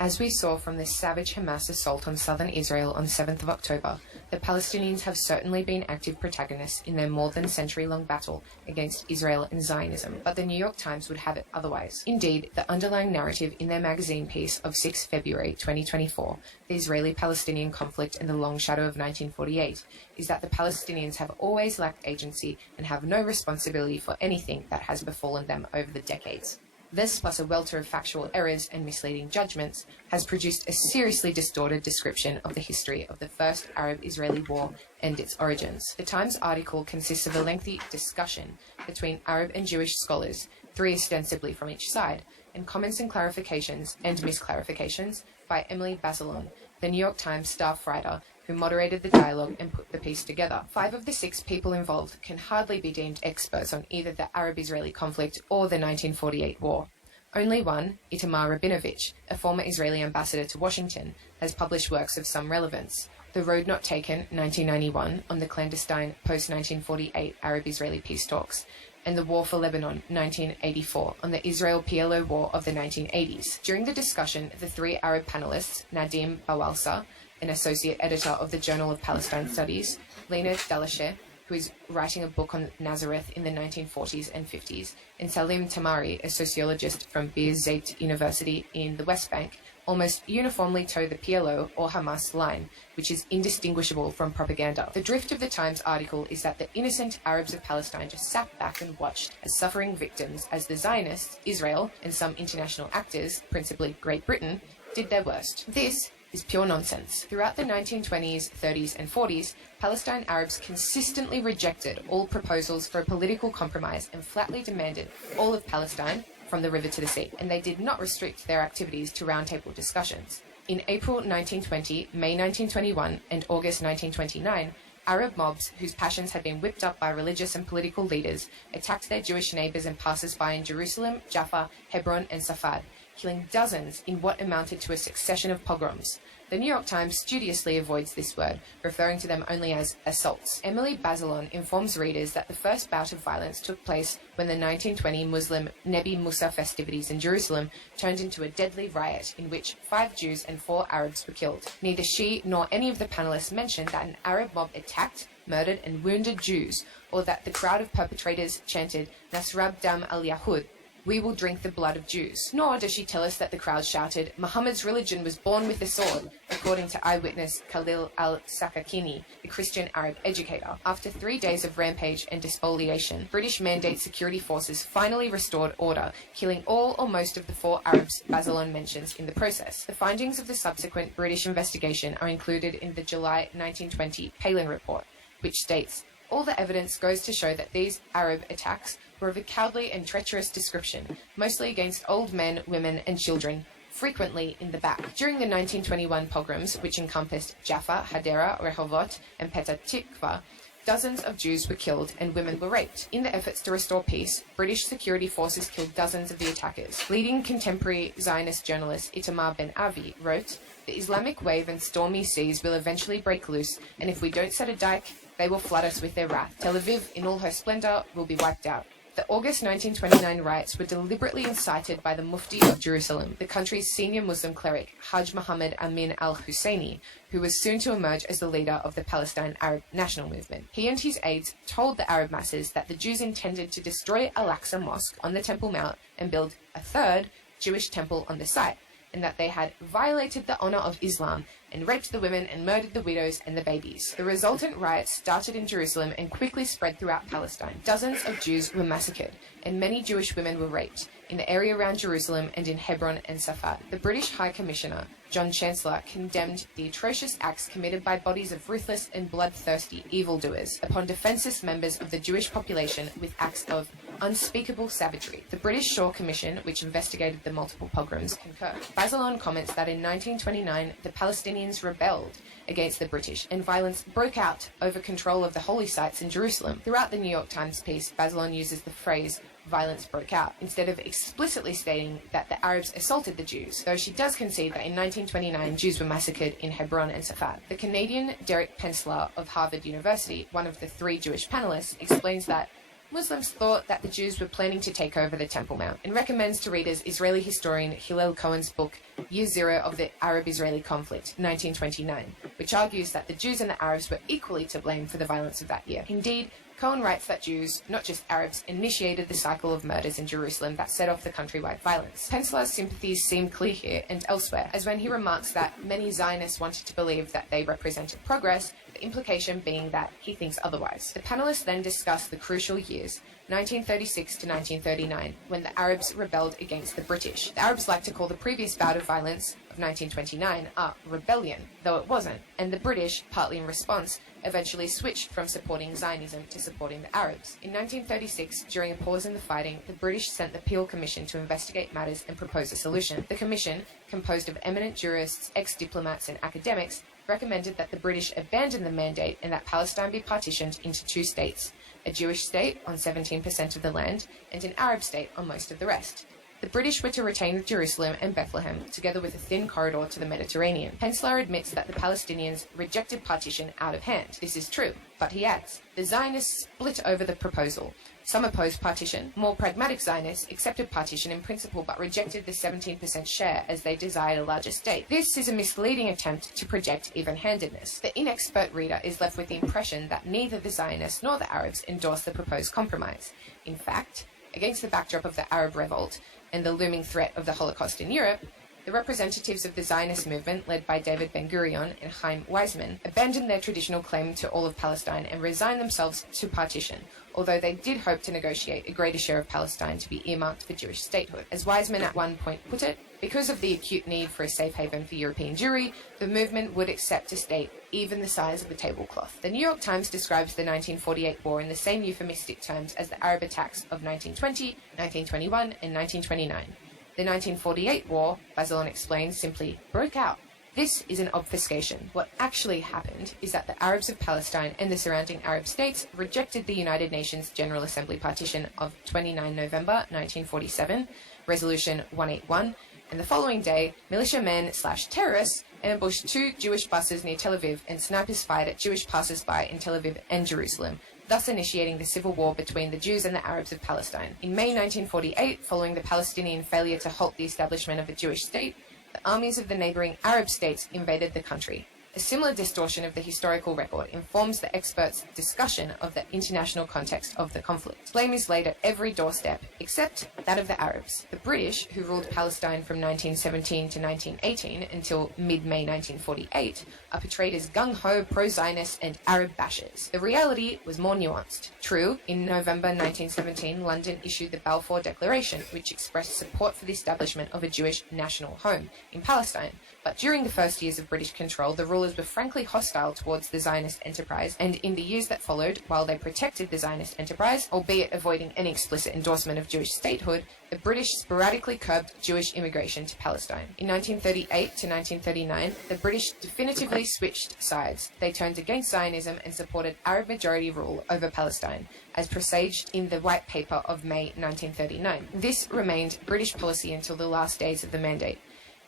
As we saw from the savage Hamas assault on southern Israel on 7th of October, the Palestinians have certainly been active protagonists in their more than century-long battle against Israel and Zionism, but the New York Times would have it otherwise. Indeed, the underlying narrative in their magazine piece of 6 February 2024, The Israeli-Palestinian Conflict and the Long Shadow of 1948, is that the Palestinians have always lacked agency and have no responsibility for anything that has befallen them over the decades. This, plus a welter of factual errors and misleading judgments, has produced a seriously distorted description of the history of the First Arab-Israeli War and its origins. The Times article consists of a lengthy discussion between Arab and Jewish scholars, 3 ostensibly from each side, and comments and clarifications and misclarifications by Emily Bazelon, the New York Times staff writer who moderated the dialogue and put the piece together. 5 of the 6 people involved can hardly be deemed experts on either the Arab-Israeli conflict or the 1948 war. Only one, Itamar Rabinovich, a former Israeli ambassador to Washington, has published works of some relevance. The Road Not Taken, 1991, on the clandestine post-1948 Arab-Israeli peace talks, and The War for Lebanon, 1984, on the Israel-PLO war of the 1980s. During the discussion, the 3 Arab panelists, Nadim Bawalsa, an associate editor of the Journal of Palestine Studies, Lena Dalashe, who is writing a book on Nazareth in the 1940s and 50s, and Salim Tamari, a sociologist from Birzeit University in the West Bank, almost uniformly toe the PLO or Hamas line, which is indistinguishable from propaganda. The drift of the Times article is that the innocent Arabs of Palestine just sat back and watched as suffering victims as the Zionists, Israel, and some international actors, principally Great Britain, did their worst. This is pure nonsense. Throughout the 1920s, 30s, and 40s, Palestine Arabs consistently rejected all proposals for a political compromise and flatly demanded all of Palestine from the river to the sea, and they did not restrict their activities to roundtable discussions. In April 1920, May 1921, and August 1929, Arab mobs, whose passions had been whipped up by religious and political leaders, attacked their Jewish neighbors and passers-by in Jerusalem, Jaffa, Hebron, and Safad, killing dozens in what amounted to a succession of pogroms. The New York Times studiously avoids this word, referring to them only as assaults. Emily Bazelon informs readers that the first bout of violence took place when the 1920 Muslim Nebi Musa festivities in Jerusalem turned into a deadly riot in which 5 Jews and 4 Arabs were killed. Neither she nor any of the panelists mentioned that an Arab mob attacked, murdered, and wounded Jews, or that the crowd of perpetrators chanted Nasrab Dam al-Yahud, "We will drink the blood of Jews." Nor does she tell us that the crowd shouted, "Muhammad's religion was born with the sword," according to eyewitness Khalil al-Sakakini, the Christian Arab educator. After 3 days of rampage and despoliation, British Mandate security forces finally restored order, killing all or most of the 4 Arabs Bazelon mentions in the process. The findings of the subsequent British investigation are included in the July 1920 Palin report, which states, "All the evidence goes to show that these Arab attacks were of a cowardly and treacherous description, mostly against old men, women, and children, frequently in the back." During the 1921 pogroms, which encompassed Jaffa, Hadera, Rehovot, and Petah Tikva, dozens of Jews were killed and women were raped. In the efforts to restore peace, British security forces killed dozens of the attackers. Leading contemporary Zionist journalist Itamar Ben-Avi wrote, "The Islamic wave and stormy seas will eventually break loose, and if we don't set a dike, they will flood us with their wrath. Tel Aviv, in all her splendor, will be wiped out." The August 1929 riots were deliberately incited by the Mufti of Jerusalem, the country's senior Muslim cleric, Hajj Muhammad Amin al-Husseini, who was soon to emerge as the leader of the Palestine Arab National Movement. He and his aides told the Arab masses that the Jews intended to destroy Al-Aqsa Mosque on the Temple Mount and build a 3rd Jewish temple on the site, and that they had violated the honor of Islam and raped the women and murdered the widows and the babies. The resultant riots started in Jerusalem and quickly spread throughout Palestine. Dozens of Jews were massacred, and many Jewish women were raped in the area around Jerusalem and in Hebron and Safad. The British High Commissioner, John Chancellor, condemned the atrocious acts committed by bodies of ruthless and bloodthirsty evildoers upon defenseless members of the Jewish population with acts of unspeakable savagery. The British Shaw Commission, which investigated the multiple pogroms, concurred. Bazelon comments that in 1929 the Palestinians rebelled against the British and violence broke out over control of the holy sites in Jerusalem. Throughout the New York Times piece, Bazelon uses the phrase "violence broke out" instead of explicitly stating that the Arabs assaulted the Jews, though she does concede that in 1929 Jews were massacred in Hebron and Safad. The Canadian Derek Penslar of Harvard University, one of the 3 Jewish panelists, explains that Muslims thought that the Jews were planning to take over the Temple Mount, and recommends to readers Israeli historian Hillel Cohen's book Year Zero of the Arab-Israeli conflict, 1929, which argues that the Jews and the Arabs were equally to blame for the violence of that year. Indeed, Cohen writes that Jews, not just Arabs, initiated the cycle of murders in Jerusalem that set off the countrywide violence. Penzler's sympathies seem clear here and elsewhere, as when he remarks that many Zionists wanted to believe that they represented progress, the implication being that he thinks otherwise. The panelists then discuss the crucial years, 1936 to 1939, when the Arabs rebelled against the British. The Arabs like to call the previous bout of violence of 1929 a rebellion, though it wasn't, and the British, partly in response, eventually switched from supporting Zionism to supporting the Arabs. In 1936, during a pause in the fighting, the British sent the Peel Commission to investigate matters and propose a solution. The commission, composed of eminent jurists, ex-diplomats and academics, recommended that the British abandon the mandate and that Palestine be partitioned into two states, a Jewish state on 17% of the land and an Arab state on most of the rest. The British were to retain Jerusalem and Bethlehem, together with a thin corridor to the Mediterranean. Penzler admits that the Palestinians rejected partition out of hand. This is true, but he adds, the Zionists split over the proposal. Some opposed partition. More pragmatic Zionists accepted partition in principle but rejected the 17% share as they desired a larger state. This is a misleading attempt to project even-handedness. The inexpert reader is left with the impression that neither the Zionists nor the Arabs endorsed the proposed compromise. In fact, against the backdrop of the Arab revolt and the looming threat of the Holocaust in Europe, the representatives of the Zionist movement, led by David Ben-Gurion and Chaim Weizmann, abandoned their traditional claim to all of Palestine and resigned themselves to partition, although they did hope to negotiate a greater share of Palestine to be earmarked for Jewish statehood. As Weizmann at one point put it, because of the acute need for a safe haven for European Jewry, the movement would accept a state even the size of a tablecloth. The New York Times describes the 1948 war in the same euphemistic terms as the Arab attacks of 1920, 1921, and 1929. The 1948 war, Bazelon explains, simply broke out. This is an obfuscation. What actually happened is that the Arabs of Palestine and the surrounding Arab states rejected the United Nations General Assembly partition of 29 November 1947, Resolution 181, and the following day, militiamen/terrorists ambushed two Jewish buses near Tel Aviv and snipers fired at Jewish passers-by in Tel Aviv and Jerusalem, thus initiating the civil war between the Jews and the Arabs of Palestine. In May 1948, following the Palestinian failure to halt the establishment of a Jewish state, the armies of the neighboring Arab states invaded the country. A similar distortion of the historical record informs the experts' discussion of the international context of the conflict. Blame is laid at every doorstep, except that of the Arabs. The British, who ruled Palestine from 1917 to 1918 until mid-May 1948, are portrayed as gung-ho, pro-Zionist and Arab bashers. The reality was more nuanced. True, in November 1917, London issued the Balfour Declaration, which expressed support for the establishment of a Jewish national home in Palestine. But during the first years of British control, the rulers were frankly hostile towards the Zionist enterprise, and in the years that followed, while they protected the Zionist enterprise, albeit avoiding any explicit endorsement of Jewish statehood, the British sporadically curbed Jewish immigration to Palestine. In 1938 to 1939, the British definitively switched sides. They turned against Zionism and supported Arab-majority rule over Palestine, as presaged in the White Paper of May 1939. This remained British policy until the last days of the mandate.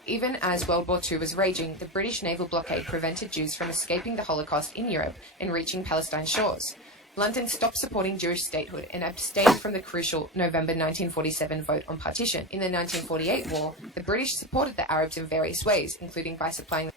Even as World War II was raging, the British naval blockade prevented Jews from escaping the Holocaust in Europe and reaching Palestine's shores. London stopped supporting Jewish statehood and abstained from the crucial November 1947 vote on partition. In the 1948 war, the British supported the Arabs in various ways, including by supplying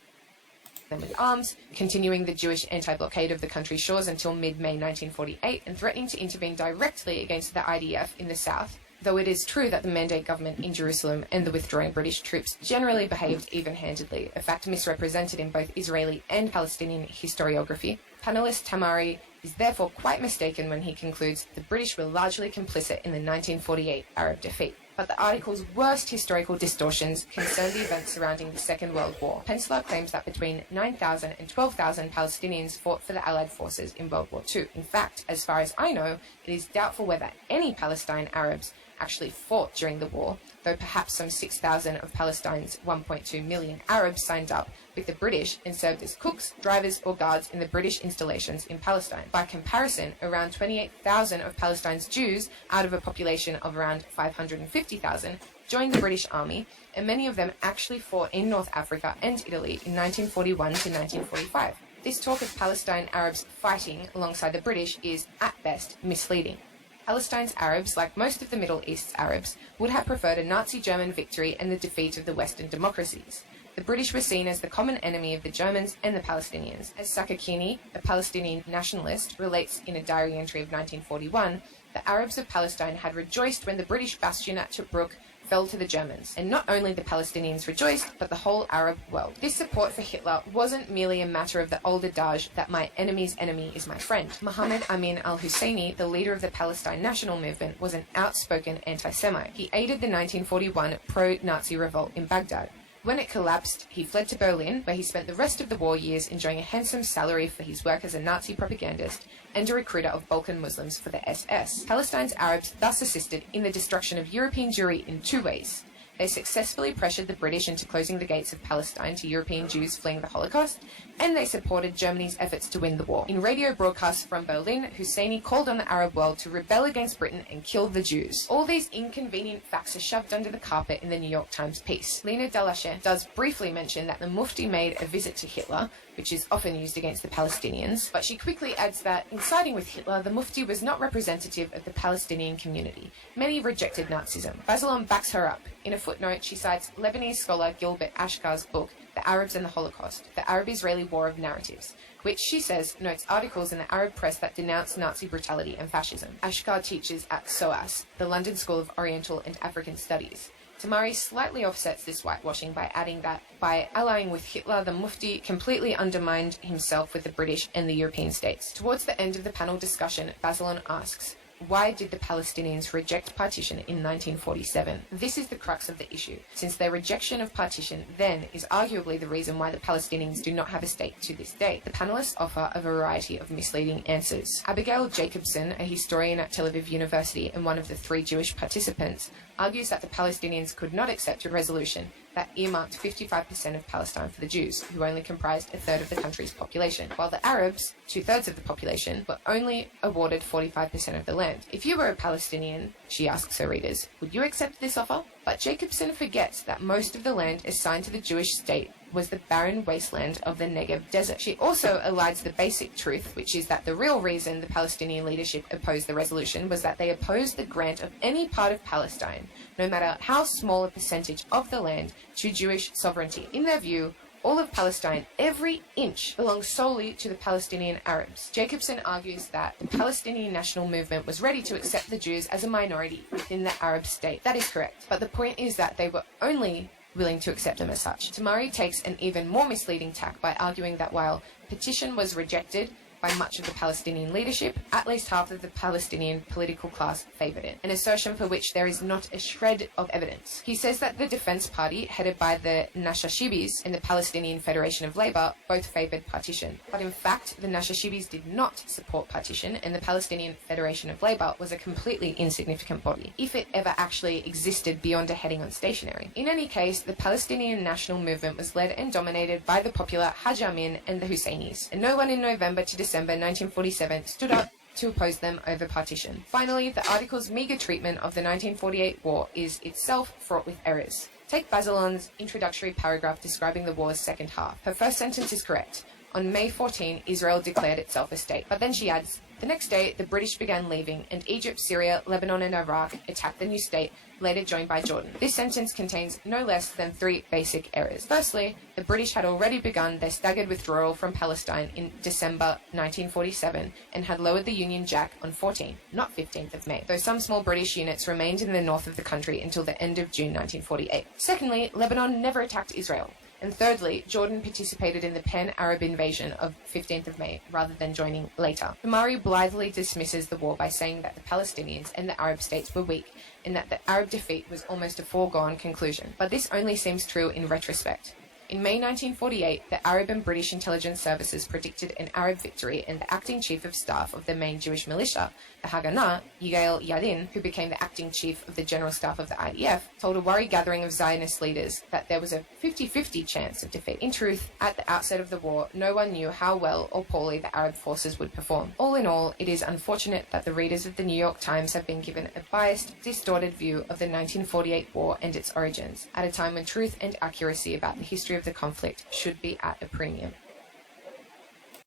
them with arms, continuing the Jewish anti-blockade of the country's shores until mid-May 1948, and threatening to intervene directly against the IDF in the south. Though it is true that the Mandate government in Jerusalem and the withdrawing British troops generally behaved even-handedly, a fact misrepresented in both Israeli and Palestinian historiography, panelist Tamari is therefore quite mistaken when he concludes the British were largely complicit in the 1948 Arab defeat. But the article's worst historical distortions concern the events surrounding the Second World War. Penzler claims that between 9,000 and 12,000 Palestinians fought for the Allied forces in World War II. In fact, as far as I know, it is doubtful whether any Palestine Arabs actually fought during the war, though perhaps some 6,000 of Palestine's 1.2 million Arabs signed up with the British and served as cooks, drivers or guards in the British installations in Palestine. By comparison, around 28,000 of Palestine's Jews, out of a population of around 550,000, joined the British Army, and many of them actually fought in North Africa and Italy in 1941 to 1945. This talk of Palestine Arabs fighting alongside the British is, at best, misleading. Palestine's Arabs, like most of the Middle East's Arabs, would have preferred a Nazi German victory and the defeat of the Western democracies. The British were seen as the common enemy of the Germans and the Palestinians. As Sakakini, a Palestinian nationalist, relates in a diary entry of 1941, the Arabs of Palestine had rejoiced when the British bastion at Tobruk fell to the Germans, and not only the Palestinians rejoiced, but the whole Arab world. This support for Hitler wasn't merely a matter of the old adage that my enemy's enemy is my friend. Mohammed Amin al-Husseini, the leader of the Palestine National Movement, was an outspoken anti-Semite. He aided the 1941 pro-Nazi revolt in Baghdad. When it collapsed, he fled to Berlin, where he spent the rest of the war years enjoying a handsome salary for his work as a Nazi propagandist and a recruiter of Balkan Muslims for the SS. Palestine's Arabs thus assisted in the destruction of European Jewry in two ways. They successfully pressured the British into closing the gates of Palestine to European Jews fleeing the Holocaust, and they supported Germany's efforts to win the war. In radio broadcasts from Berlin, Husseini called on the Arab world to rebel against Britain and kill the Jews. All these inconvenient facts are shoved under the carpet in the New York Times piece. Lena Dalashe does briefly mention that the Mufti made a visit to Hitler, which is often used against the Palestinians, but she quickly adds that, in siding with Hitler, the Mufti was not representative of the Palestinian community. Many rejected Nazism. Bazelon backs her up. In a footnote, she cites Lebanese scholar Gilbert Ashkar's book, The Arabs and the Holocaust, The Arab-Israeli War of Narratives, which, she says, notes articles in the Arab press that denounce Nazi brutality and fascism. Ashkar teaches at SOAS, the London School of Oriental and African Studies. Tamari slightly offsets this whitewashing by adding that by allying with Hitler, the Mufti completely undermined himself with the British and the European states. Towards the end of the panel discussion, Bazelon asks, why did the Palestinians reject partition in 1947? This is the crux of the issue, since their rejection of partition then is arguably the reason why the Palestinians do not have a state to this day. The panelists offer a variety of misleading answers. Abigail Jacobson, a historian at Tel Aviv University and one of the 3 Jewish participants, argues that the Palestinians could not accept a resolution that earmarked 55% of Palestine for the Jews, who only comprised a third of the country's population, while the Arabs, 2/3 of the population, were only awarded 45% of the land. If you were a Palestinian, she asks her readers, would you accept this offer? But Jacobson forgets that most of the land assigned to the Jewish state was the barren wasteland of the Negev desert. She also elides the basic truth, which is that the real reason the Palestinian leadership opposed the resolution was that they opposed the grant of any part of Palestine, no matter how small a percentage of the land, to Jewish sovereignty. In their view, all of Palestine, every inch, belongs solely to the Palestinian Arabs. Jacobson argues that the Palestinian national movement was ready to accept the Jews as a minority within the Arab state. That is correct. But the point is that they were only willing to accept them as such. Tamari takes an even more misleading tack by arguing that while petition was rejected by much of the Palestinian leadership, at least half of the Palestinian political class favoured it, an assertion for which there is not a shred of evidence. He says that the Defence Party, headed by the Nashashibis and the Palestinian Federation of Labour, both favoured partition. But in fact, the Nashashibis did not support partition, and the Palestinian Federation of Labour was a completely insignificant body, if it ever actually existed beyond a heading on stationery. In any case, the Palestinian national movement was led and dominated by the popular Haj Amin and the Husseinis, and no one in November to December 1947 stood up to oppose them over partition. Finally, the article's meagre treatment of the 1948 war is itself fraught with errors. Take Bazelon's introductory paragraph describing the war's second half. Her first sentence is correct. On May 14, Israel declared itself a state. But then she adds, the next day, the British began leaving, and Egypt, Syria, Lebanon, and Iraq attacked the new state, later joined by Jordan. This sentence contains no less than 3 basic errors. Firstly, the British had already begun their staggered withdrawal from Palestine in December 1947 and had lowered the Union Jack on 14th, not 15th of May, though some small British units remained in the north of the country until the end of June 1948. Secondly, Lebanon never attacked Israel. And thirdly, Jordan participated in the pan-Arab invasion of 15th of May rather than joining later. Tamari blithely dismisses the war by saying that the Palestinians and the Arab states were weak and that the Arab defeat was almost a foregone conclusion. But this only seems true in retrospect. In May 1948, the Arab and British intelligence services predicted an Arab victory, and the acting chief of staff of the main Jewish militia, the Haganah, Yigael Yadin, who became the acting chief of the general staff of the IDF, told a worried gathering of Zionist leaders that there was a 50-50 chance of defeat. In truth, at the outset of the war, no one knew how well or poorly the Arab forces would perform. All in all, it is unfortunate that the readers of the New York Times have been given a biased, distorted view of the 1948 war and its origins, at a time when truth and accuracy about the history of the conflict should be at a premium.